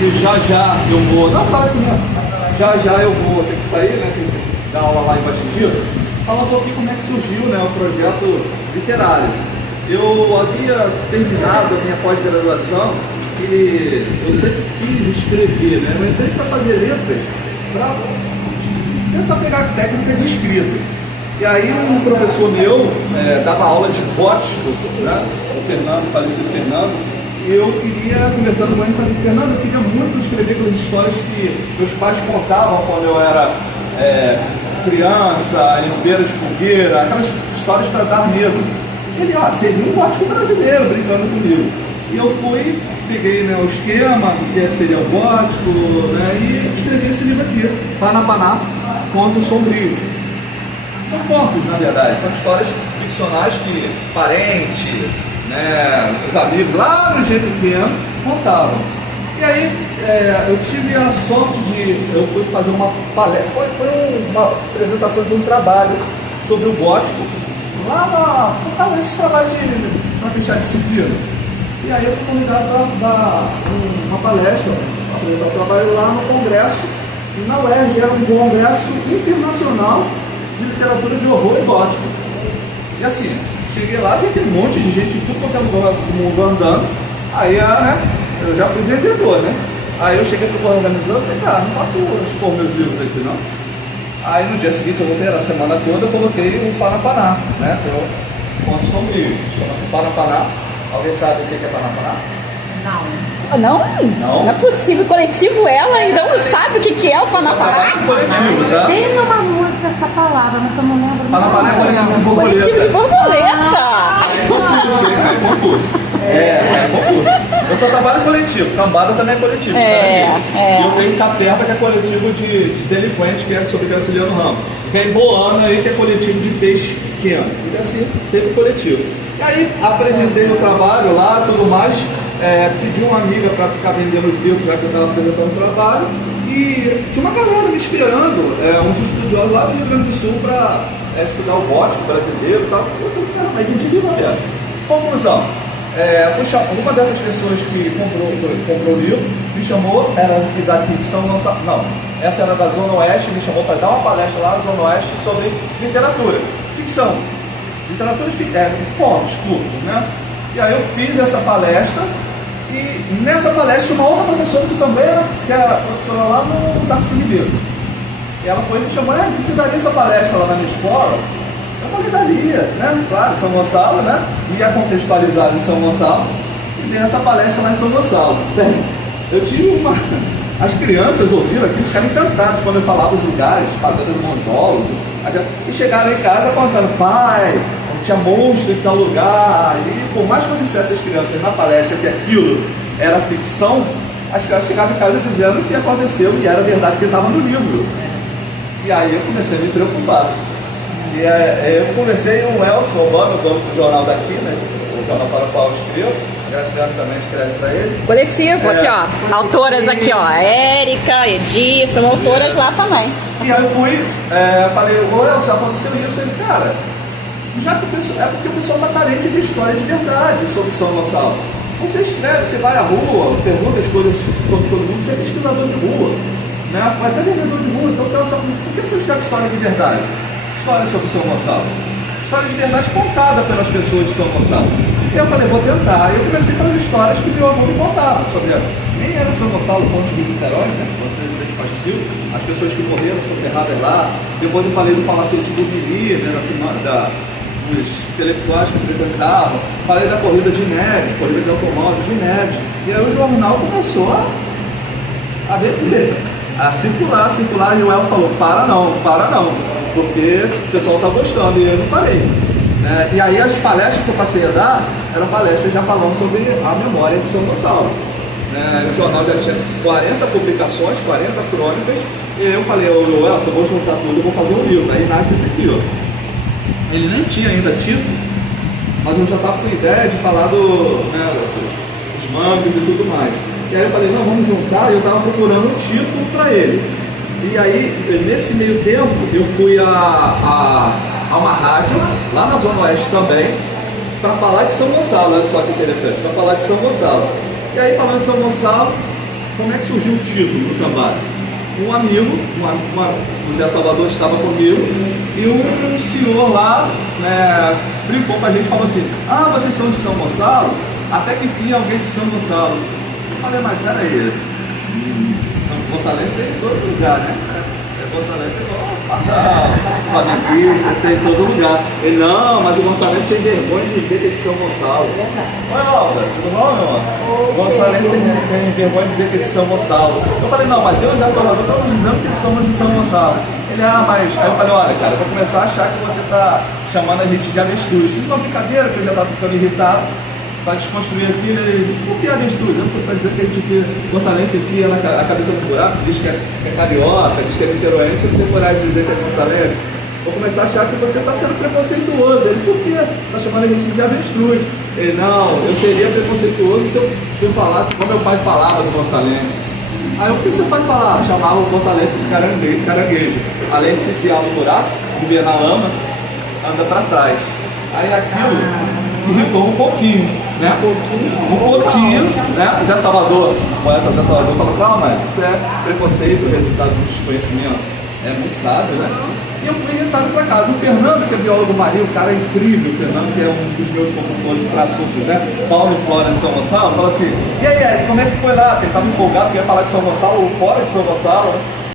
que já eu vou, não fala que não, já eu vou ter que sair, né, tem que dar aula lá em Baixo. Falar um pouquinho como é que surgiu, né, o projeto literário. Eu havia terminado a minha pós-graduação e eu sempre quis escrever, né, eu entrei para fazer letras, para tentar pegar a técnica de escrita. E aí um professor meu dava aula de gótico, né, o Fernando, falecido Fernando, e eu queria, conversando com ele, falei, Fernando, eu queria muito escrever aquelas histórias que meus pais contavam quando eu era criança, em beira de fogueira, aquelas histórias para dar medo. Ele, seria um gótico brasileiro, brincando comigo. E eu fui, peguei, né, o esquema, que seria o gótico, né, e escrevi esse livro aqui, Panapaná, Contos Sombrios. São contos, na verdade, são histórias ficcionais que parente, né, os amigos lá no jeito pequeno contavam. E aí eu tive a sorte eu fui fazer uma palestra, foi uma apresentação de um trabalho sobre o gótico, lá por causa desse trabalho para deixar disciplina. E aí eu fui convidado para dar uma palestra, para apresentar o trabalho lá no congresso, e na UERJ era um congresso internacional de literatura de horror e gótico. E assim, cheguei lá e vi aquele monte de gente de tudo quanto é lugar do mundo andando. Aí, né, eu já fui vendedor, né? Aí eu cheguei para o organizador e falei, não posso expor meus livros aqui, não. Aí no dia seguinte, eu voltei, na semana toda, eu coloquei o Panapaná, né? Então, Contos Sombrios, chama-se Panapaná. Alguém sabe o que é Panapaná? Não. Não é possível. Coletivo ela e não sabe o que é o Panapaná. Coletivo, tá? Tem uma música essa palavra, mas eu não lembro. Panapaná é coletivo de borboleta. Coletivo de borboleta. Concurso. Eu só trabalho coletivo, cambada também é coletivo. E eu tenho caterva, que é coletivo de delinquentes, que é sobre Graciliano Ramos. Tem Boana aí, que é coletivo de peixes pequenos. E assim, sempre coletivo. E aí apresentei meu trabalho lá, tudo mais. Pedi uma amiga para ficar vendendo os livros, já que eu estava apresentando o trabalho, e tinha uma galera me esperando, uns estudiosos lá do Rio Grande do Sul para estudar o gótico brasileiro e tal. Eu falei, cara, mas vendi livro aberto. Conclusão, uma dessas pessoas que comprou o livro me chamou, era daqui de São Gonçalo, não, essa era da Zona Oeste, me chamou para dar uma palestra lá na Zona Oeste sobre literatura, ficção, literatura contos curtos, né? E aí eu fiz essa palestra, e nessa palestra tinha uma outra professora que também era, que é professora lá no Darcy Ribeiro. E ela foi e me chamou, você daria essa palestra lá na minha escola? Eu falei, daria, né? Claro, São Gonçalo, né? Ia contextualizar em São Gonçalo, e dei essa palestra lá em São Gonçalo. Bem, eu tive as crianças ouviram aquilo, ficaram encantadas quando eu falava os lugares, fazendo os monólogos, e chegaram em casa contando, pai, tinha monstro em tal lugar, e por mais que eu dissesse às crianças na palestra que aquilo era ficção, as crianças chegavam em casa dizendo o que aconteceu e era verdade que estava no livro. E aí eu comecei a me preocupar. E eu conversei com o Elson Urbano, dono do jornal daqui, né? O jornal para o qual eu escrevo, Graciano também escreve para ele. Coletivo, aqui ó, autoras aqui ó, Érica, Edi, são autoras lá também. E aí eu fui, falei, ô Elson, aconteceu isso, ele, cara, já que porque o pessoal está carente de história de verdade sobre São Gonçalo. Você escreve, você vai à rua, pergunta as coisas sobre todo mundo, você é pesquisador de rua, né? Vai até vendedor de rua, então pensa, por que você escreve história de verdade? História sobre São Gonçalo. História de verdade contada pelas pessoas de São Gonçalo. E eu falei, vou tentar. E eu comecei pelas histórias que meu avô me contava sobre nem era São Gonçalo, ponto de Niterói, né? O presidente Passil, as pessoas que morreram soterradas lá. Depois eu falei do Palacete de Bubiri, né? Dos intelectuais que frequentavam, falei da corrida de neve, corrida de automóveis de neve, e aí o jornal começou a vender, a circular, e o El falou, para não, porque o pessoal está gostando, e eu não parei. E aí as palestras que eu passei a dar, eram palestras já falando sobre a memória de São Gonçalo. O jornal já tinha 40 publicações, 40 crônicas, e aí eu falei, El, eu vou juntar tudo, eu vou fazer um livro, aí nasce esse aqui, ó. Ele nem tinha ainda título, mas eu já estava com a ideia de falar dos mangues e tudo mais. E aí eu falei, não, vamos juntar, e eu estava procurando um título para ele. E aí, nesse meio tempo, eu fui a uma rádio, lá na Zona Oeste também, para falar de São Gonçalo, olha só que interessante, para falar de São Gonçalo. E aí, falando de São Gonçalo, como é que surgiu o título do Cambada? Um amigo, o Zé Salvador estava comigo, e um senhor lá brincou com a gente e falou assim: ah, vocês são de São Gonçalo? Até que tinha alguém de São Gonçalo. Eu falei, mas peraí, São Gonçalense tem em todo lugar, né? Gonçalense é igual flamenguista, tem em todo lugar. Ele, não, mas o Gonçalense tem vergonha de dizer que é de São Gonçalo. Oi, Alda, tudo bom, meu irmão? O Gonçalense tem vergonha de dizer que é de São Gonçalo. Eu falei, não, mas eu e o Zé Salvador estamos dizendo que somos de São Gonçalo. Ele, mas... Aí eu falei, olha, cara, eu vou começar a achar que você está chamando a gente de avestruz. Fiz uma brincadeira, que eu já estava ficando irritado. Para desconstruir aquilo, ele, por que avestruz? Você está dizendo que a gente Gonçalense enfia a cabeça no buraco, diz que é carioca, diz que é niteroense, não tem coragem de dizer que é Gonçalense. Vou começar a achar que você está sendo preconceituoso. Ele, por quê? Está chamando a gente de avestruz. Ele, não, eu seria preconceituoso se eu falasse como meu pai falava do Gonçalense. Aí, o que seu pai falava? Chamava o Gonçalense de caranguejo. Além de se enfiar no buraco, viver na lama, anda para trás. Aí aquilo irritou um pouquinho, né? Um pouquinho, né? Zé Salvador, o poeta Zé Salvador falou, calma, isso é preconceito, resultado do desconhecimento. É muito sábio, né? E eu fui irritado para casa. O Fernando, que é biólogo marinho, o cara é incrível, o Fernando, que é um dos meus professores para assuntos, né? Paulo e Flora de São Gonçalo, fala assim, e aí, Eric, como é que foi lá? Porque ele estava empolgado, porque ia falar de São Gonçalo ou fora de São Gonçalo, né?